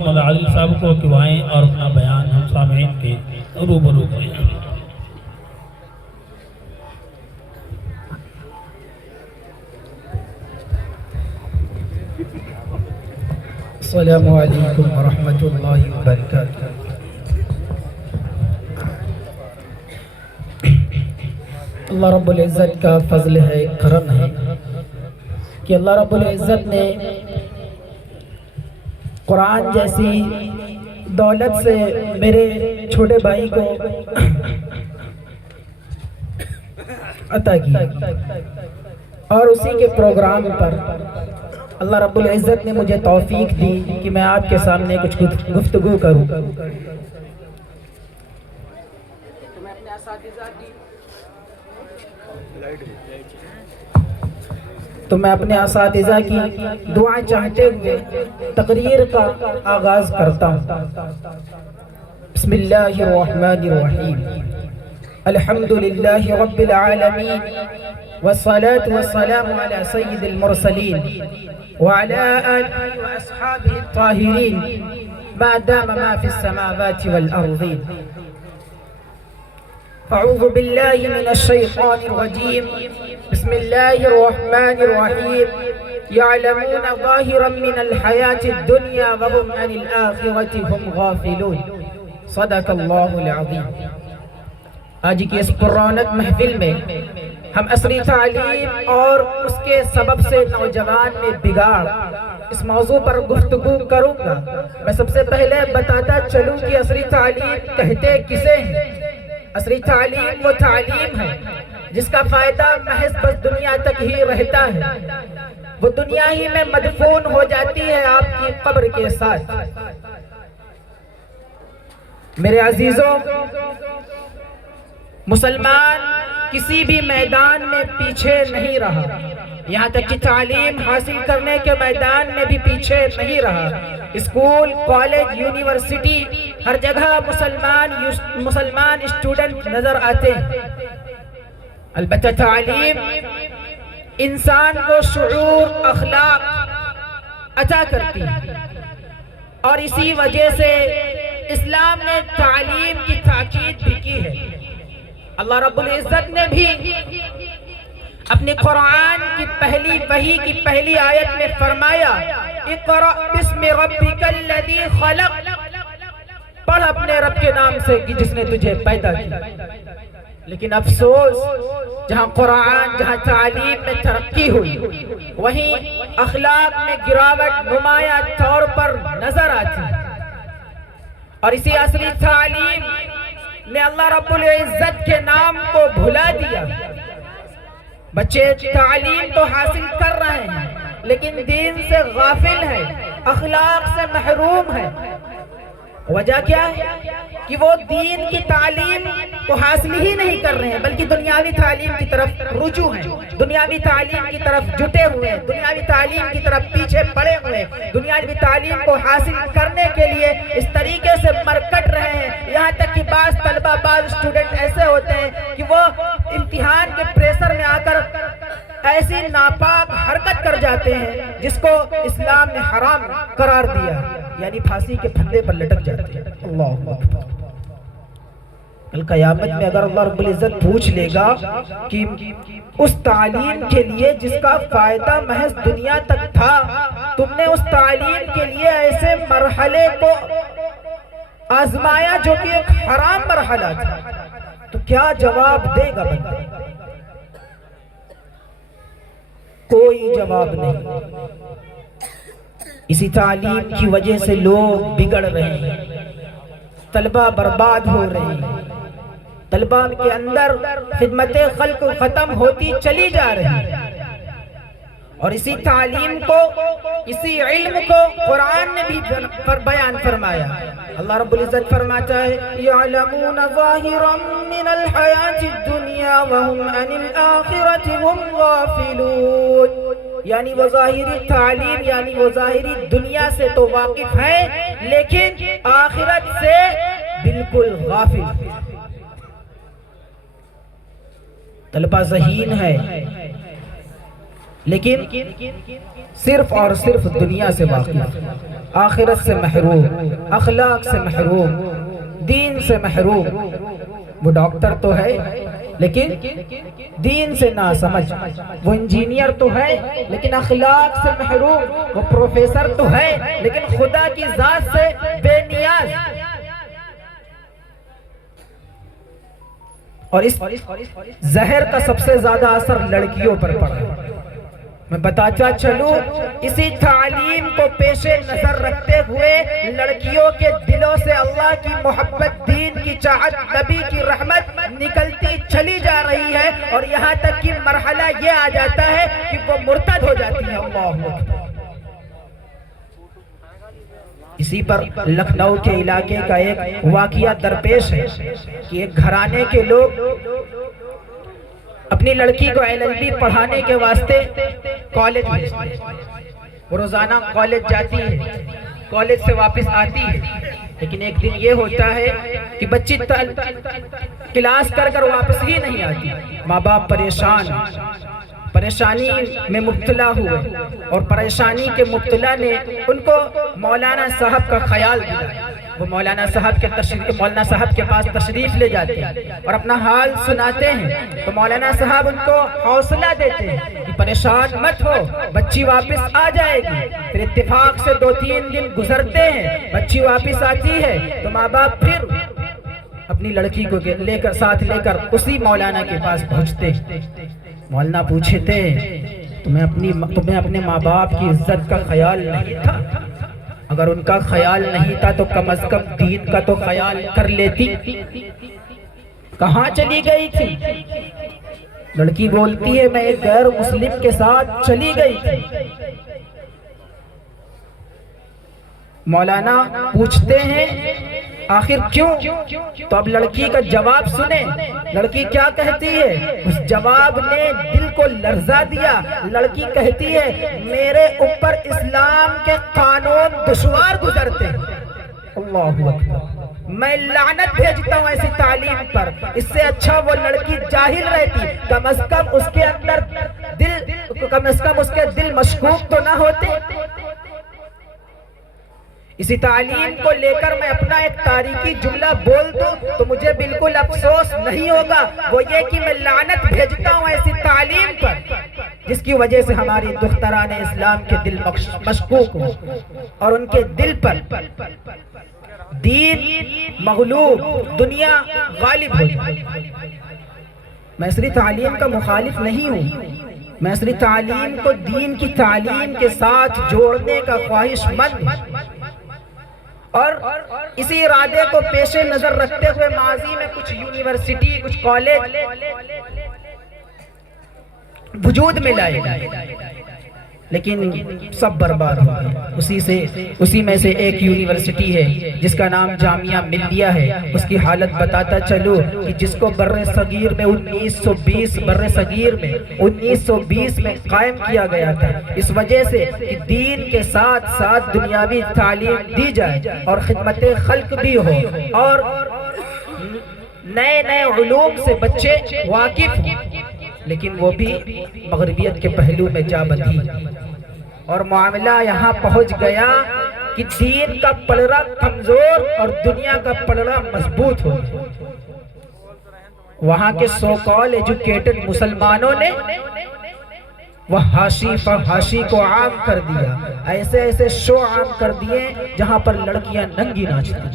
مولانا عادل صاحب کو دعائیں اور اپنا بیان ہم سامعین کے روبرو کریں۔ السلام علیکم ورحمۃ اللہ وبرکاتہ۔ اللہ رب العزت کا فضل ہے، کرم ہے کہ اللہ رب العزت نے قرآن جیسی دولت سے میرے چھوٹے بھائی کو عطا کیا، اور اسی کے پروگرام پر اللہ رب العزت نے مجھے توفیق دی کہ میں آپ کے سامنے کچھ گفتگو کروں۔ تو میں اپنے اساتذہ کی دعائیں چاہتے ہوئے تقریر کا آغاز کرتا ہوں۔ بسم اللہ الرحمن الرحیم، الحمدللہ رب العالمین، والصلاة والسلام علی سید المرسلین وعلی آلہ واصحابہ الطاہرین ما دام ما فی السماوات والارضین۔ اعوذ باللہ من الشیطان الرجیم، بسم اللہ الرحمن الرحیم، یعلمون ظاہرا من الحیاة الدنیا وهم عن الآخرة هم غافلون۔ صدق اللہ العظیم۔ آج کی اس پررونق محفل میں ہم عصری تعلیم اور اس کے سبب سے نوجوان میں بگاڑ اس موضوع پر گفتگو کروں گا۔ میں سب سے پہلے بتاتا چلوں کہ عصری تعلیم کہتے کسے ہیں۔ عصری تعلیم وہ تعلیم ہے جس کا فائدہ محض بس دنیا تک ہی رہتا ہے، وہ دنیا ہی میں مدفون ہو جاتی ہے آپ کی قبر کے ساتھ۔ میرے عزیزوں، مسلمان کسی بھی میدان میں پیچھے نہیں رہا، یہاں تک کہ تعلیم حاصل کرنے کے میدان میں بھی پیچھے نہیں رہا۔ اسکول، کالج، یونیورسٹی، ہر جگہ مسلمان اسٹوڈنٹ نظر آتے ہیں۔ البتہ تعلیم انسان کو شعور، اخلاق عطا کرتی ہے، اور اسی وجہ سے اسلام نے تعلیم کی تاکید بھی کی ہے۔ اللہ رب العزت نے بھی اپنے قرآن کی پہلی وحی کی پہلی آیت میں فرمایا، اقرأ بسم ربک الذی خلق، پڑھ اپنے رب کے نام سے کہ جس نے تجھے پیدا کیا۔ لیکن افسوس، جہاں قرآن، جہاں تعلیم میں ترقی ہوئی، وہیں اخلاق میں گراوٹ نمایاں طور پر نظر آتی ہے۔ اور اسی عصری تعلیم نے اللہ رب العزت کے نام کو بھلا دیا۔ بچے تعلیم تو حاصل کر رہے ہیں لیکن دین سے غافل ہیں، اخلاق سے محروم ہیں۔ وجہ کیا ہے؟ کہ وہ دین کی تعلیم کو حاصل ہی نہیں کر رہے ہیں بلکہ دنیاوی تعلیم کی طرف رجوع ہیں، دنیاوی تعلیم کی طرف جٹے ہوئے ہیں، دنیاوی تعلیم کی طرف پیچھے پڑے ہوئے ہیں، دنیاوی تعلیم کو حاصل کرنے کے لیے اس طریقے سے مرکٹ رہے ہیں، یہاں تک کہ بعض طلبہ، بعض اسٹوڈنٹ ایسے ہوتے ہیں کہ وہ امتحان کے پریشر میں آ کر ایسی ناپاک حرکت کر جاتے ہیں جس کو اسلام نے حرام قرار دیا، یعنی پھانسی کے پھندے پر لٹک جاتے ہیں۔ اللہ اکبر۔ کل قیامت میں اگر اللہ رب العزت پوچھ لے گا کہ اس تعلیم کے لیے جس کا فائدہ محض دنیا تک تھا، تم نے اس تعلیم کے لیے ایسے مرحلے کو آزمایا جو کہ ایک حرام مرحلہ تھا، تو کیا جواب دے گا بندہ؟ کوئی جواب نہیں۔ اسی تعلیم کی وجہ سے لوگ بگڑ رہے ہیں، طلبہ برباد ہو رہے ہیں، طلبہ کے اندر خدمت خلق ختم ہوتی چلی جا رہی ہے۔ اور اسی تعلیم کو، اسی علم کو قرآن نے بھی بیان فرمایا۔ اللہ رب العزت فرماتا ہے، یعلمون ظاہرا من الحیاة الدنیا وهم عن الآخرة هم غافلون، یعنی وہ ظاہری تعلیم، یعنی وہ ظاہری دنیا سے تو واقف ہیں لیکن آخرت سے بالکل غافل۔ طلبہ ذہین ہے، لیکن صرف اور صرف دنیا سے واقف، آخرت سے محروم، اخلاق سے محروم، دین سے محروم۔ وہ ڈاکٹر تو ہے لیکن دین سے ناسمجھ، وہ انجینئر تو ہے لیکن اخلاق سے محروم، وہ پروفیسر تو ہے لیکن خدا کی ذات سے بے نیاز۔ اور اس زہر کا سب سے زیادہ اثر لڑکیوں پر پڑا ہے۔ میں بتاتا چلوں، اسی تعلیم کو پیش نظر رکھتے ہوئے لڑکیوں کے دلوں سے اللہ کی محبت، دین کی چاہت، نبی کی رحمت نکلتی چلی جا رہی ہے، اور یہاں تک کہ مرحلہ یہ آ جاتا ہے کہ وہ مرتد ہو جاتی ہے۔ اللہ اکبر۔ اسی پر لکھنؤ کے علاقے کا ایک واقعہ درپیش ہے کہ ایک گھرانے کے لوگ اپنی لڑکی کو LLB پڑھانے کے واسطے کالج بھیجتے ہیں۔ وہ روزانہ کالج جاتی ہے، کالج سے واپس آتی ہے، لیکن ایک دن یہ ہوتا ہے کہ بچی کلاس کر کر واپس ہی نہیں آتی۔ ماں باپ پریشان، پریشانی میں مبتلا ہوئے، اور پریشانی کے مبتلا نے ان کو مولانا صاحب کا خیال دیا۔ وہ مولانا صاحب کے پاس تشریف لے جاتے ہیں اور اپنا حال سناتے ہیں، تو مولانا صاحب ان کو حوصلہ دیتے ہیں کہ پریشان مت ہو، بچی واپس آ جائے گی۔ پھر اتفاق سے 2-3 دن گزرتے ہیں، بچی واپس آتی ہے تو ماں باپ پھر اپنی لڑکی کو ساتھ لے کر اسی مولانا کے پاس پہنچتے ہیں۔ مولانا پوچھتے ہیں، تمہیں اپنے ماں باپ کی عزت کا خیال نہیں تھا؟ اگر ان کا خیال نہیں تھا تو کم از کم دین کا تو خیال کر لیتی، کہاں چلی گئی تھی؟ لڑکی بولتی ہے، میں ایک غیر مسلم کے ساتھ چلی گئی تھی۔ مولانا پوچھتے ہیں آخر کیوں؟ تو اب لڑکی کا جواب سنیں۔ لڑکی کیا کہتی ہے؟ اس جواب نے دل کو لرزا دیا۔ لڑکی کہتی ہے، میرے اوپر اسلام کے قانون دشوار گزرتے ہیں۔ اللہ اکبر۔ میں لعنت بھیجتا ہوں ایسی تعلیم پر۔ اس سے اچھا وہ لڑکی جاہل رہتی، کم از کم اس کے دل مشکوک تو نہ ہوتے۔ اسی تعلیم کو لے کر میں اپنا ایک تاریخی جملہ بول دوں تو مجھے بالکل افسوس نہیں ہوگا، وہ یہ کہ میں لعنت بھیجتا ہوں ایسی تعلیم پر جس کی وجہ سے ہماری دختران اسلام کے دل مشکوک ہوں، اور ان کے دل پر دین مغلوب، دنیا غالب ہو جائے۔ میں عصری تعلیم کا مخالف نہیں ہوں، میں عصری تعلیم کو دین کی تعلیم کے ساتھ جوڑنے کا خواہش مند ہوں، اور اسی ارادے کو پیش نظر رکھتے ہوئے ماضی میں کچھ یونیورسٹی، کچھ کالج وجود میں لائے گئے، لیکن سب برباد ہو گئے۔ اسی میں سے ایک یونیورسٹی ہے جس کا نام جامعہ ملیہ ہے۔ اس کی حالت بتاتا چلوں کہ جس کو برِ صغیر میں 1920 میں قائم کیا گیا تھا، اس وجہ سے کہ دین کے ساتھ ساتھ دنیاوی تعلیم دی جائے اور خدمت خلق بھی ہو، اور نئے نئے علوم سے بچے واقف ہوں، لیکن وہ بھی مغربیت کے پہلو میں جا بندھی، اور معاملہ یہاں پہنچ گیا کہ دین کا پلڑا کمزور اور دنیا کا پلڑا مضبوط ہو۔ وہاں کے سو کال ایجوکیٹڈ مسلمانوں نے وہ حاشی فحاشی کو عام کر دیا، ایسے ایسے شو عام کر دیے جہاں پر لڑکیاں ننگی ناچتی۔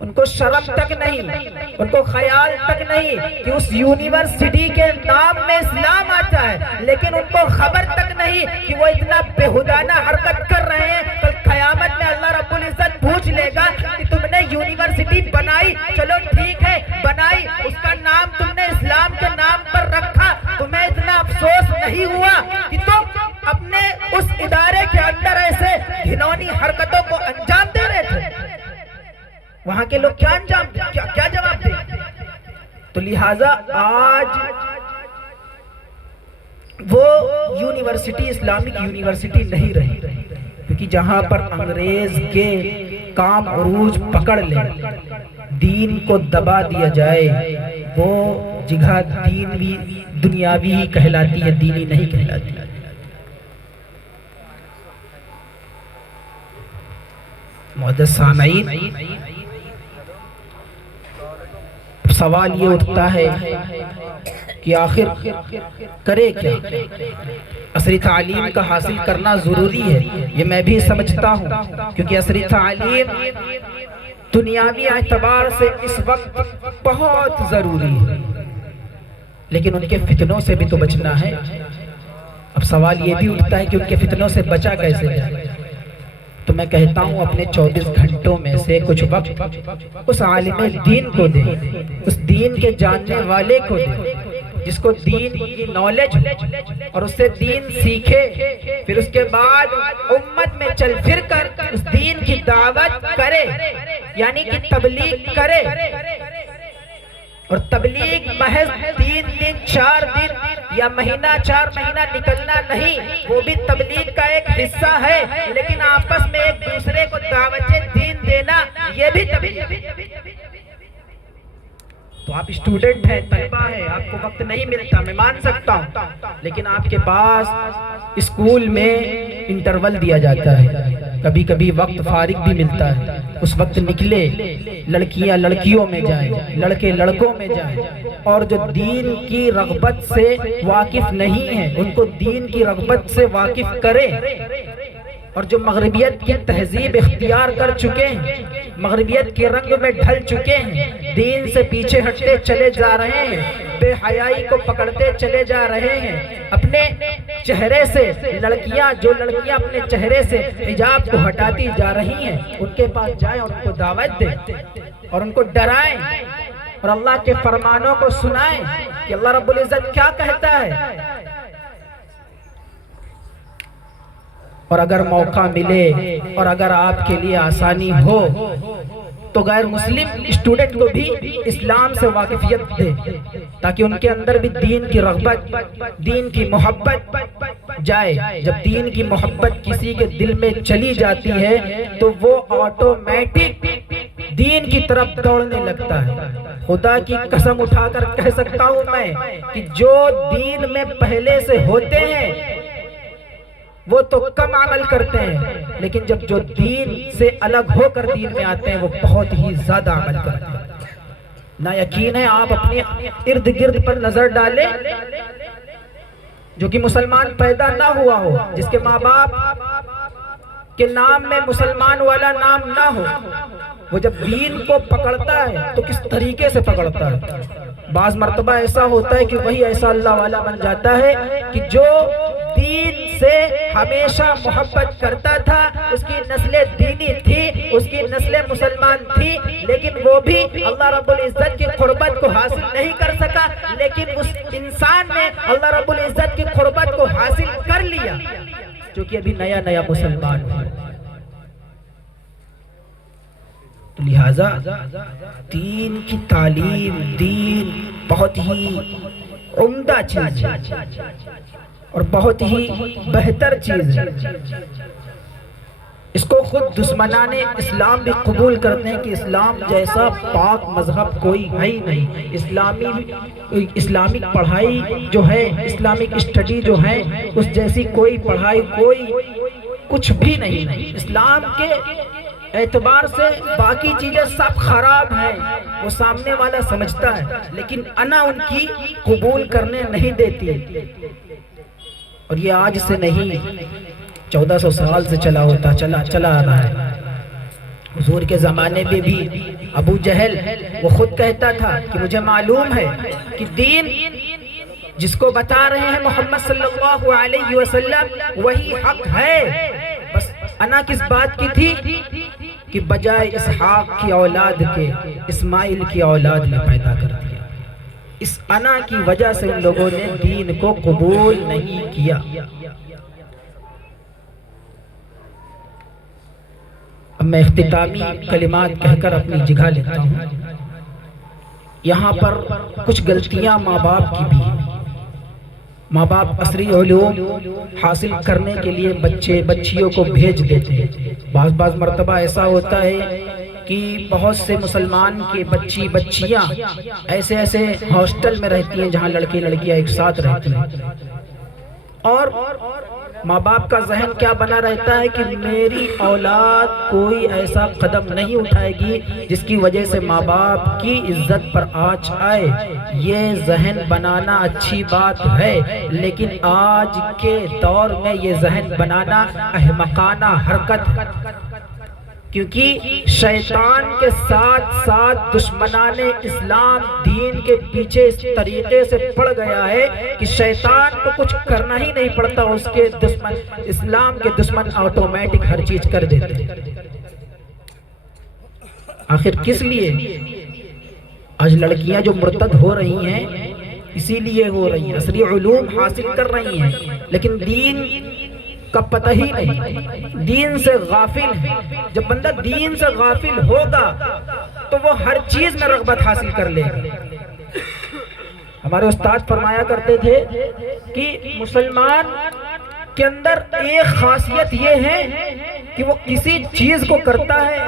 ان کو شرم تک نہیں، ان کو خیال تک نہیں کہ اس یونیورسٹی کے نام میں اسلام آتا ہے، لیکن ان کو خبر تک نہیں کہ وہ اتنا بےہودانہ حرکت کر رہے ہیں۔ کل قیامت میں اللہ رب العزت پوچھ لے گا کہ تم نے یونیورسٹی بنائی، چلو ٹھیک ہے بنائی، اس کا نام تم نے اسلام کے نام پر رکھا، تمہیں اتنا افسوس نہیں ہوا کہ تم اپنے اس ادارے کے اندر ایسے گھنونی حرکتوں کو انجام دے رہے تھے؟ وہاں کے لوگ کیا جواب دیں؟ تو لہٰذا آج وہ یونیورسٹی اسلامک یونیورسٹی نہیں رہی، کیونکہ جہاں پر انگریز کے کام عروج پکڑ لے، دین کو دبا دیا جائے، وہ جگہ دنیاوی ہی کہلاتی ہے، دینی نہیں کہلاتی۔ معزز سامعین، سوال یہ اٹھتا ہے کہ آخر کرے کیا؟ عصری تعلیم کا حاصل کرنا ضروری ہے، یہ میں بھی سمجھتا ہوں، کیونکہ عصری تعلیم دنیاوی اعتبار سے اس وقت بہت ضروری ہے، لیکن ان کے فتنوں سے بھی تو بچنا ہے۔ اب سوال یہ بھی اٹھتا ہے کہ ان کے فتنوں سے بچا کیسے جائے؟ تو میں کہتا ہوں اپنے 24 گھنٹوں میں سے کچھ وقت اس عالم دین کو دیں، اس دین کے جاننے والے کو دیں، جس کو دین کی نالج اور اس سے دین سیکھے، پھر اس کے بعد امت میں چل پھر کر اس دین کی دعوت کرے، یعنی کہ تبلیغ کرے۔ اور تبلیغ محض 3 دن 4 دن یا مہینہ 4 مہینہ نکلنا نہیں، وہ بھی تبلیغ کا ایک حصہ ہے، لیکن آپس میں ایک دوسرے کو دعوت دین دینا یہ بھی تبلیغ ہے۔ تو آپ اسٹوڈنٹ ہیں، طلبہ ہیں، آپ کو وقت نہیں ملتا، میں مان سکتا ہوں، لیکن آپ کے پاس اسکول میں انٹرول دیا جاتا ہے، کبھی کبھی وقت فارغ بھی ملتا ہے، اس وقت نکلے، لڑکیاں لڑکیوں میں جائیں، لڑکے لڑکوں میں جائیں، اور جو دین کی رغبت سے واقف نہیں ہیں ان کو دین کی رغبت سے واقف کریں، اور جو مغربیت کی تہذیب اختیار کر چکے ہیں، مغربیت کے رنگ میں ڈھل چکے ہیں، دین سے پیچھے ہٹتے چلے جا رہے ہیں، بے حیائی کو پکڑتے چلے جا رہے ہیں، اپنے چہرے سے لڑکیاں اپنے چہرے سے حجاب کو ہٹاتی جا رہی ہیں، ان کے پاس جائیں اور ان کو دعوت دیں اور ان کو ڈرائیں اور اللہ کے فرمانوں کو سنائیں کہ اللہ رب العزت کیا کہتا ہے۔ اور اگر موقع ملے اور اگر آپ کے لیے آسانی ہو تو غیر مسلم اسٹوڈنٹ کو بھی اسلام سے واقفیت دے، تاکہ ان کے اندر بھی دین کی رغبت، دین کی محبت جائے۔ جب دین کی محبت کسی کے دل میں چلی جاتی ہے تو وہ آٹومیٹک دین کی طرف دوڑنے لگتا ہے۔ خدا کی قسم اٹھا کر کہہ سکتا ہوں میں کہ جو دین میں پہلے سے ہوتے ہیں وہ تو کم عمل کرتے ہیں، لیکن جو دین سے الگ ہو کر دین میں آتے ہیں وہ بہت ہی زیادہ عمل کرتے ہیں۔ نا یقین ہے آپ اپنے ارد گرد پر نظر ڈالیں جو کہ مسلمان پیدا نہ ہوا ہو، جس کے ماں باپ کے نام میں مسلمان والا نام نہ ہو، وہ جب دین کو پکڑتا ہے تو کس طریقے سے پکڑتا ہے۔ بعض مرتبہ ایسا ہوتا ہے کہ وہی ایسا اللہ والا بن جاتا ہے کہ جو دین سے ہمیشہ محبت کرتا تھا، اس کی نسل دینی تھی، اس کی نسل مسلمان تھی، لیکن وہ بھی اللہ رب العزت کی قربت کو حاصل نہیں کر سکا، لیکن اس انسان نے اللہ رب العزت کی قربت کو حاصل کر لیا جو کہ ابھی نیا نیا مسلمان ہے۔ لہذا دین کی تعلیم، دین بہت ہی عمدہ چیز ہے اور بہت ہی بہتر چیز ہے۔ اس کو خود دشمنان اسلام بھی قبول کرتے ہیں کہ اسلام جیسا پاک مذہب کوئی ہے ہی نہیں۔ اسلامک پڑھائی جو ہے، اسلامک اسٹڈی جو ہے، اس جیسی کوئی پڑھائی کوئی کچھ بھی نہیں۔ اسلام کے اعتبار سے باقی چیزیں سب خراب ہیں، وہ سامنے والا سمجھتا ہے، لیکن انا ان کی قبول کرنے نہیں دیتی۔ اور یہ آج سے نہیں، 1400 سال سے چلا آ رہا ہے۔ حضور کے زمانے میں بھی ابو جہل وہ خود کہتا تھا کہ مجھے معلوم ہے کہ دین جس کو بتا رہے ہیں محمد صلی اللہ علیہ وسلم وہی حق ہے، بس انا کس بات کی تھی کہ بجائے اسحاق کی اولاد کے اسماعیل کی اولاد میں پیدا کر دیا۔ اس انا کی وجہ سے ان لوگوں نے دین کو قبول نہیں کیا۔ اب میں اختتامی کلمات کہہ کر اپنی جگہ لیتا ہوں۔ یہاں پر کچھ غلطیاں ماں باپ کی بھی ہیں، ماں باپ عصری علوم حاصل کرنے کے لیے بچے بچیوں کو بھیج دیتے ہیں۔ بعض مرتبہ ایسا ہوتا ہے کہ بہت سے مسلمان کے بچیاں ایسے ہاسٹل میں رہتی ہیں جہاں لڑکے لڑکیاں ایک ساتھ رہتی ہیں، اور ماں باپ کا ذہن کیا بنا رہتا ہے کہ میری اولاد کوئی ایسا قدم نہیں اٹھائے گی جس کی وجہ سے ماں باپ کی عزت پر آنچ آئے۔ یہ ذہن بنانا اچھی بات ہے، لیکن آج کے دور میں یہ ذہن بنانا احمقانہ حرکت ہے، کیونکہ شیطان کے ساتھ دشمنان اسلام دین کے پیچھے اس طریقے سے پڑ گیا ہے کہ شیطان کو کچھ کرنا ہی نہیں پڑتا، اس کے دشمن اسلام کے دشمن آٹومیٹک ہر چیز کر دیتے ہیں۔ آخر کس لیے آج لڑکیاں جو مرتد ہو رہی ہیں اسی لیے ہو رہی ہیں، عصری علوم حاصل کر رہی ہیں لیکن دین کا پتہ ہی نہیں، دین سے غافل ہے۔ جب بندہ دین سے غافل ہوگا تو وہ ہر چیز میں رغبت حاصل کر لے گا۔ ہمارے استاد فرمایا کرتے تھے کہ مسلمان کے اندر ایک خاصیت یہ ہے کہ وہ کسی چیز کو کرتا ہے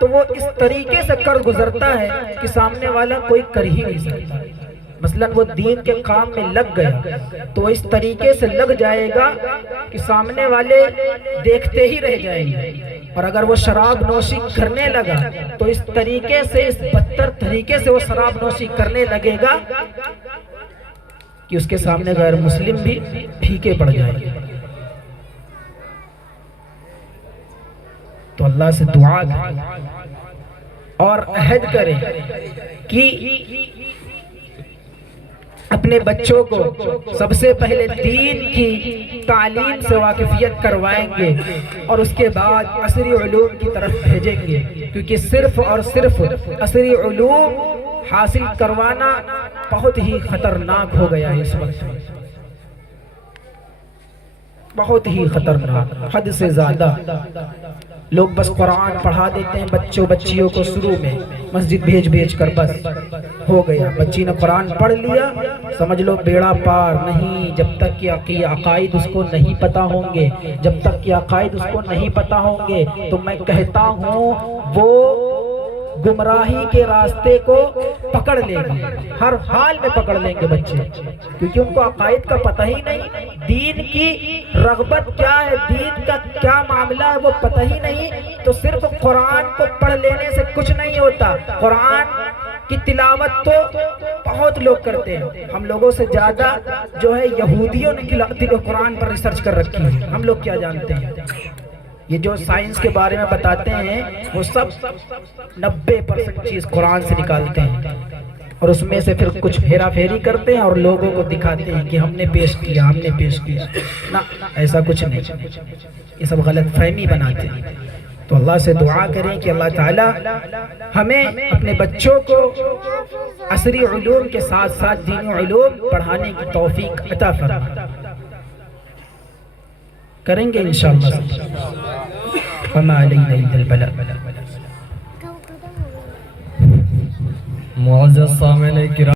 تو وہ اس طریقے سے کر گزرتا ہے کہ سامنے والا کوئی کر ہی نہیں سکتا۔ مثلا وہ دین کے کام میں لگ گیا تو اس طریقے سے لگ جائے گا کہ سامنے والے دیکھتے ہی رہ جائیں گے، اور اگر وہ شراب نوشی کرنے لگا تو اس طریقے سے، اس بدتر طریقے سے وہ شراب نوشی کرنے لگے گا کہ اس کے سامنے غیر مسلم بھی پھیکے پڑ جائیں گے۔ تو اللہ سے دعا کریں اور عہد کریں کہ اپنے بچوں کو سب سے پہلے دین کی تعلیم سے واقفیت کروائیں گے اور اس کے بعد عصری علوم کی طرف بھیجیں گے، کیونکہ صرف اور صرف عصری علوم حاصل کروانا بہت ہی خطرناک ہو گیا ہے اس وقت، بہت ہی خطرناک، حد سے زیادہ۔ لوگ بس قرآن پڑھا دیتے ہیں بچیوں کو شروع میں مسجد بھیج کر، بس ہو گیا، بچی نے قرآن پڑھ لیا سمجھ لو بیڑا پار۔ نہیں، جب تک کہ عقائد اس کو نہیں پتا ہوں گے، جب تک کہ عقائد اس کو نہیں پتا ہوں گے تو میں کہتا ہوں وہ گمراہی کے راستے کو پکڑ لیں گے، ہر حال میں پکڑ لیں گے بچے، کیونکہ ان کو عقائد کا پتہ ہی نہیں، دین کی رغبت کیا ہے، دین کا کیا معاملہ ہے وہ پتہ ہی نہیں۔ تو صرف قرآن کو پڑھ لینے سے کچھ نہیں ہوتا، قرآن کی تلاوت تو بہت لوگ کرتے ہیں، ہم لوگوں سے زیادہ جو ہے یہودیوں نے قرآن پر ریسرچ کر رکھی ہے، ہم لوگ کیا جانتے ہیں۔ یہ جو سائنس کے بارے میں بتاتے ہیں وہ سب 90% چیز قرآن سے نکالتے ہیں، اور اس میں سے پھر کچھ ہیرا پھیری کرتے ہیں اور لوگوں کو دکھاتے ہیں کہ ہم نے پیش کیا، ہم نے پیش کیا۔ نہ، ایسا کچھ نہیں، یہ سب غلط فہمی بناتے ہیں۔ تو اللہ سے دعا کریں کہ اللہ تعالی ہمیں اپنے بچوں کو عصری علوم کے ساتھ ساتھ دینی علوم پڑھانے کی توفیق عطا فرمائے۔ کریں گے انشاءاللہ۔ وما علینا الا البلاغ۔ معزز سامعین کرام